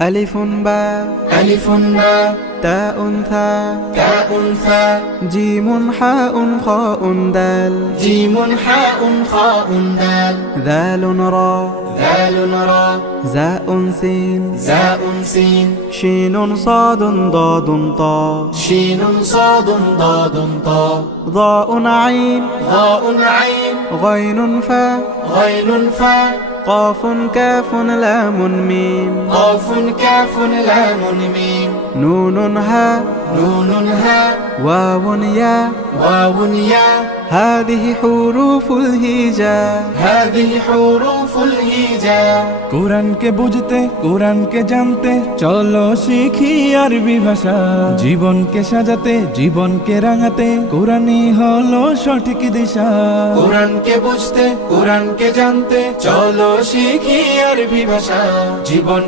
ألف باء ألف باء تاء ثاء تاء ثاء جيم حاء خاء دال جيم حاء خاء دال ذال راء ذال راء زاء سين زاء سين شين صاد ضاد طاء شين صاد ضاد طاء ضاء عين ضاء عين غين فاء غين فاء قاف كاف لام ميم قاف كاف لام ميم نون هاء نون هاء واو ياء واو ياء هذه حروف الهجاء هذه حروف الهجاء কোরআনকে বুঝতে কোরআনকে জানতে চলো শিখি আরবি ভাষা জীবনকে সাজাতে জীবনকে রাঙাতে কোরআনই হলো সঠিক দিশা কোরআনকে বুঝতে কোরআনকে জানতে চলো শিখি আরবি ভাষা জীবন